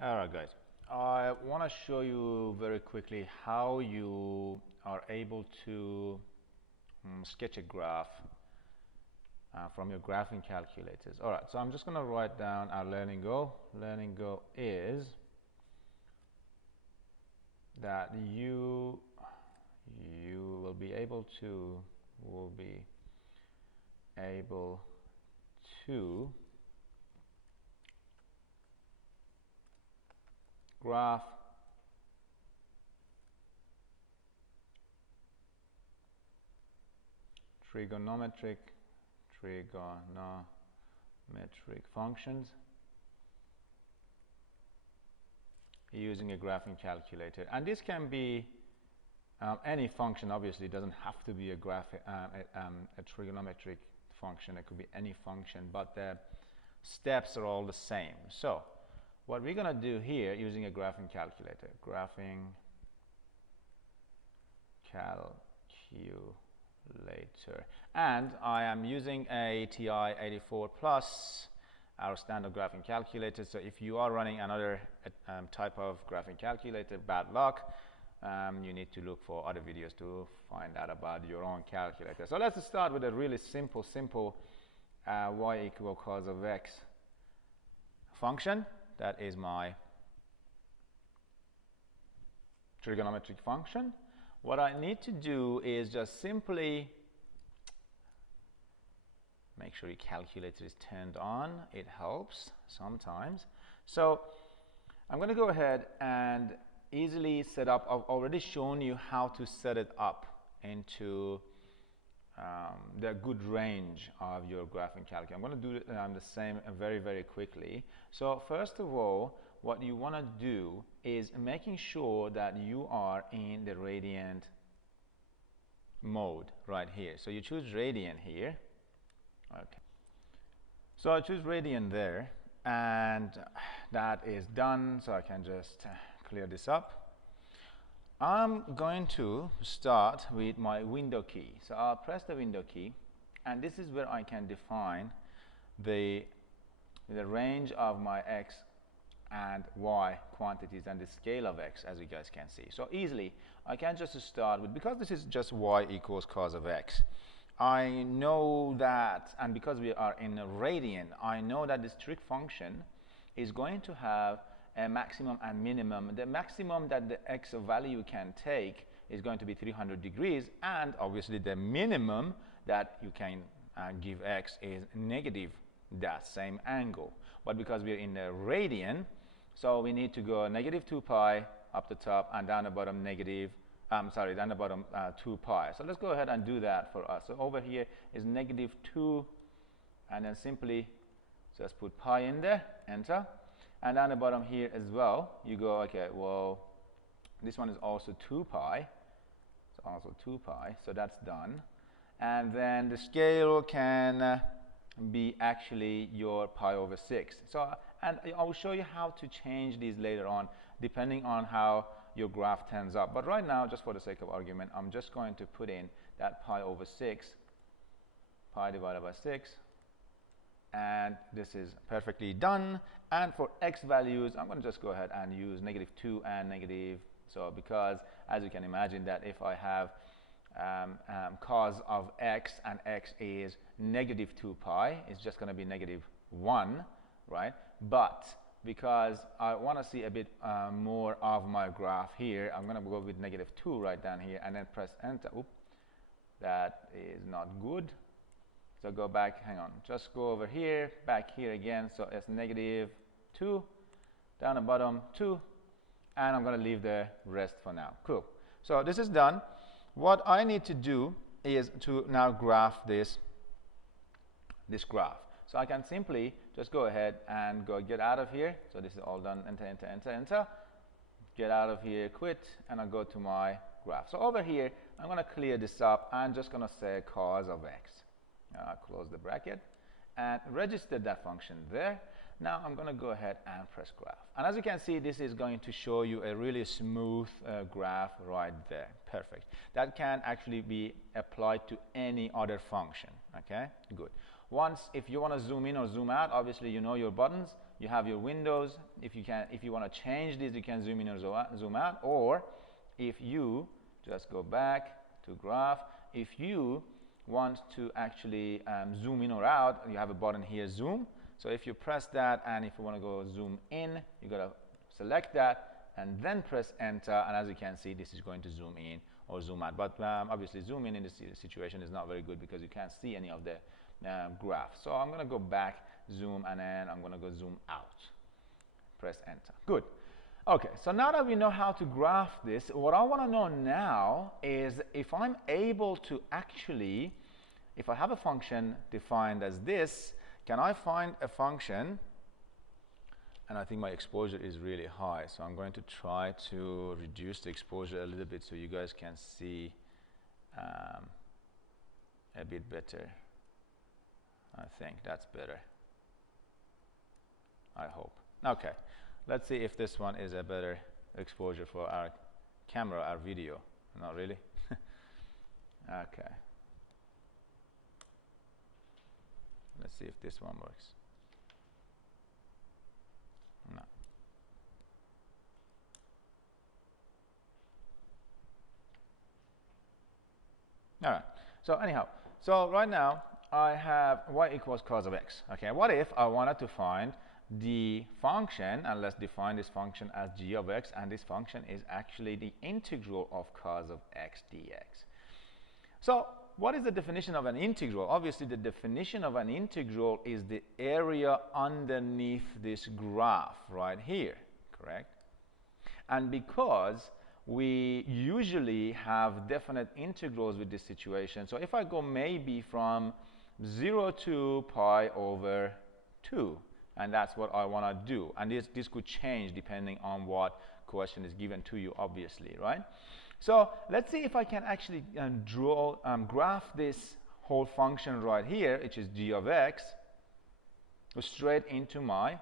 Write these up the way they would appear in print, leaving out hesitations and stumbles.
Alright guys, I want to show you very quickly how you are able to sketch a graph from your graphing calculators. Alright, so I'm just going to write down our learning goal. Learning goal is that you will be able to graph trigonometric functions using a graphing calculator, and this can be any function. Obviously it doesn't have to be a trigonometric function. It could be any function, but the steps are all the same. So what we're going to do here using a graphing calculator, and I am using a Ti-84 plus, our standard graphing calculator. So if you are running another type of graphing calculator, bad luck. You need to look for other videos to find out about your own calculator. So let's start with a really simple y equal cos of x function. That is my trigonometric function. What I need to do is just simply make sure your calculator is turned on. It helps sometimes. So I'm going to go ahead and easily set up. I've already shown you how to set it up into the good range of your graphing calculator. I'm going to do the same very quickly. So first of all, what you want to do is making sure that you are in the radian mode right here. So you choose radian here. Okay. So I choose radian there, and that is done. So I can just clear this up. I'm going to start with my window key. So I'll press the window key, and this is where I can define the range of my x and y quantities and the scale of x, as you guys can see. So easily I can just start with, because this is just y equals cos of x, I know that, and because we are in a radian, I know that this trig function is going to have a maximum and minimum. The maximum that the x value can take is going to be 300 degrees, and obviously the minimum that you can give x is negative that same angle. But because we are in the radian, so we need to go negative 2 pi up the top and down the bottom down the bottom 2 pi. So let's go ahead and do that for us. So over here is negative 2, and then simply just put pi in there, enter. And down the bottom here as well, you go, okay, well, this one is also 2 pi. It's also 2 pi, so that's done. And then the scale can be actually your pi over 6. So, and I will show you how to change these later on, depending on how your graph turns up. But right now, just for the sake of argument, I'm just going to put in that pi over 6, pi divided by 6. And this is perfectly done. And for x values, I'm going to just go ahead and use negative 2 and negative. So because, as you can imagine, that if I have cos of x and x is negative 2 pi, it's just going to be negative 1, right? But because I want to see a bit more of my graph here, I'm going to go with negative 2 right down here and then press enter. Oops, that is not good. So go back, hang on, just go over here, back here again. So it's negative 2, down the bottom 2, and I'm going to leave the rest for now. Cool. So this is done. What I need to do is to now graph this graph. So I can simply just go ahead and get out of here. So this is all done, enter. Get out of here, quit, and I'll go to my graph. So over here, I'm going to clear this up. I'm just going to say cos of x. Close the bracket and register that function there. Now I'm going to go ahead and press graph, and as you can see, this is going to show you a really smooth graph right there. Perfect. That can actually be applied to any other function. Okay, good. Once, if you want to zoom in or zoom out, obviously you know your buttons. you have your windows. If you want to change this, you can zoom in or zoom out. Or if you just go back to graph, if you want to actually zoom in or out, you have a button here, zoom. So if you press that, and if you want to go zoom in, you got to select that and then press enter, and as you can see, this is going to zoom in or zoom out. But obviously zoom in this situation is not very good because you can't see any of the graph. So I'm going to go back, zoom, and then I'm going to go zoom out. Press enter. Good. Okay, so now that we know how to graph this, what I want to know now is if I'm able to actually, if I have a function defined as this, can I find a function? And I think my exposure is really high, so I'm going to try to reduce the exposure a little bit so you guys can see a bit better. I think that's better. I hope. Okay, let's see if this one is a better exposure for our camera, our video. Not really. Okay. Let's see if this one works. No. All right. So anyhow, so right now I have y equals cos of x. Okay. What if I wanted to find the function, and let's define this function as g of x, and this function is actually the integral of cos of x dx. So what is the definition of an integral? Obviously, the definition of an integral is the area underneath this graph right here, correct? And because we usually have definite integrals with this situation, so if I go maybe from 0 to pi over 2, and that's what I want to do, and this could change depending on what question is given to you, obviously, right? So let's see if I can actually graph this whole function right here, which is g of x, straight into my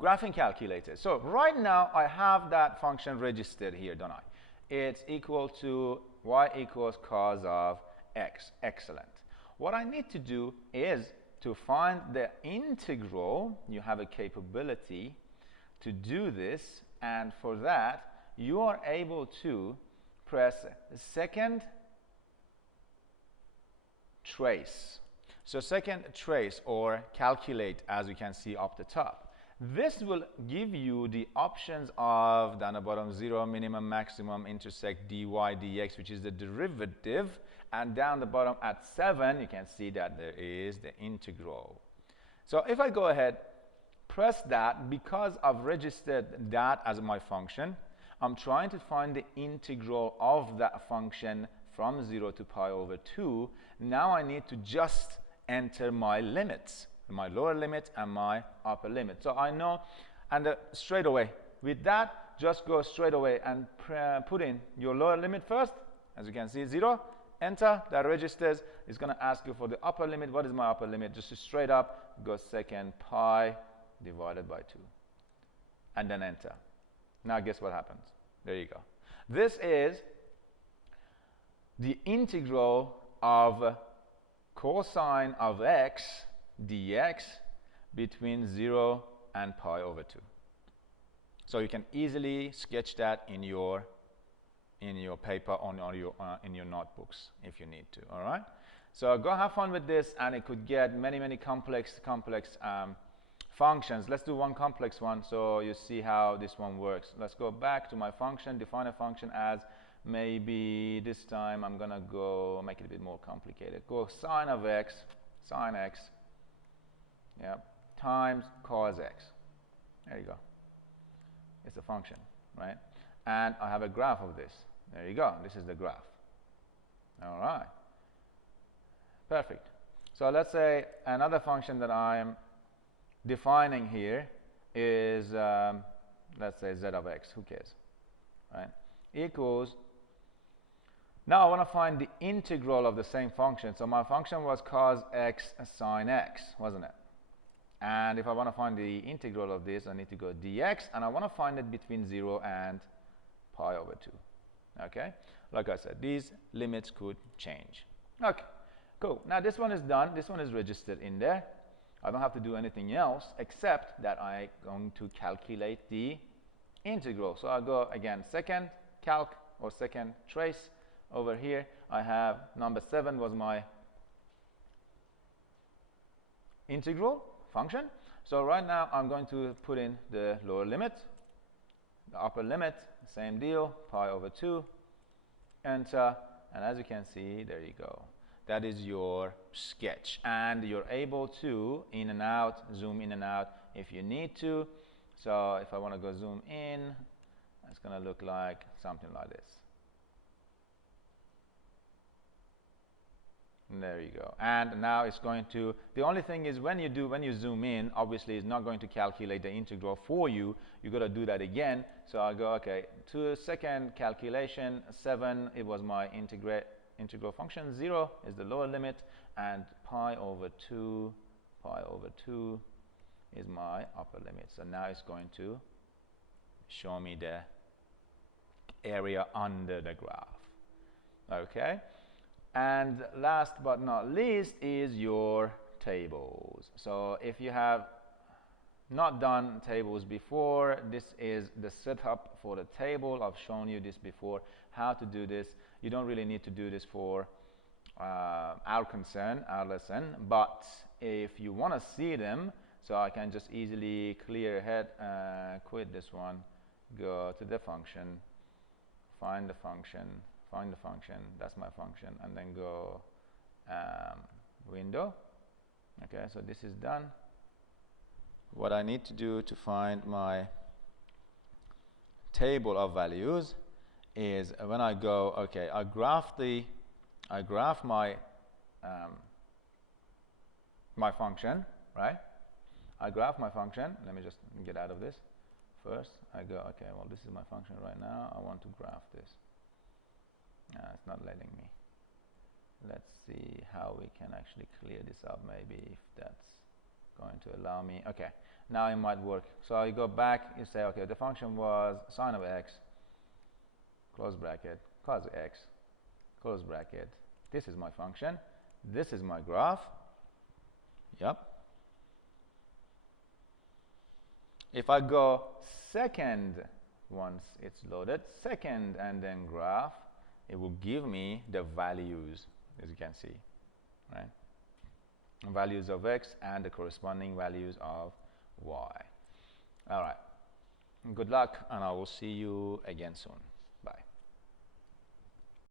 graphing calculator. So right now I have that function registered here, don't I? It's equal to y equals cos of x. Excellent. What I need to do is to find the integral. You have a capability to do this, and for that you are able to press second trace. So second trace or calculate, as you can see up the top. This will give you the options of down the bottom 0, minimum, maximum, intersect dy dx, which is the derivative, and down the bottom at 7 you can see that there is the integral. So if I go ahead, press that, because I've registered that as my function, I'm trying to find the integral of that function from 0 to pi over 2. Now I need to just enter my limits, my lower limit and my upper limit. So I know, and straight away, with that, just go straight away and put in your lower limit first. As you can see, 0, enter, that registers. It's going to ask you for the upper limit. What is my upper limit? Just straight up, go second pi divided by 2. And then enter. Now guess what happens? There you go. This is the integral of cosine of x dx between 0 and pi over 2. So you can easily sketch that in your paper in your notebooks if you need to. All right. So go have fun with this, and it could get many complex functions. Let's do one complex one so you see how this one works. Let's go back to my function, define a function as, maybe this time I'm gonna go make it a bit more complicated. Go sine of x, sine x, yeah, times cos x. There you go. It's a function, right? And I have a graph of this. There you go. This is the graph. All right. Perfect. So let's say another function that I'm defining here is, let's say z of x, who cares, right? Equals, now I want to find the integral of the same function. So my function was cos x sine x, wasn't it? And if I want to find the integral of this, I need to go dx, and I want to find it between 0 and pi over 2. Okay? Like I said, these limits could change. Okay, cool. Now this one is done. This one is registered in there. I don't have to do anything else except that I'm going to calculate the integral. So I'll go again, second calc or second trace. Over here I have number 7 was my integral function. So right now I'm going to put in the lower limit, the upper limit, same deal, pi over 2, enter, and as you can see, there you go. That is your sketch, and you're able to in and out, zoom in and out if you need to. So if I want to go zoom in, it's going to look like something like this. And there you go. And now it's going to, the only thing is when you zoom in, obviously it's not going to calculate the integral for you. You got to do that again. So I'll go, okay, to second calculation, 7, it was my integral function, 0 is the lower limit, and pi over 2 is my upper limit. So now it's going to show me the area under the graph. Okay, and last but not least is your tables. So if you have not done tables before, this is the setup for the table. I've shown you this before, how to do this. You don't really need to do this for our lesson, but if you want to see them, so I can just easily clear ahead, quit this one, go to the function, find the function, that's my function, and then go window. Okay, so this is done. What I need to do to find my table of values is when I go, okay, I graph my my function, right? I graph my function. Let me just get out of this first. I go, okay, well, this is my function right now. I want to graph this. It's not letting me. Let's see how we can actually clear this up, maybe, if that's going to allow me. Okay, now it might work. So I go back, you say, okay, the function was sine of x, close bracket, cos x, close bracket. This is my function. This is my graph. Yep. If I go second, once it's loaded, second and then graph, it will give me the values, as you can see, right? Values of x and the corresponding values of y. All right. Good luck, and I will see you again soon.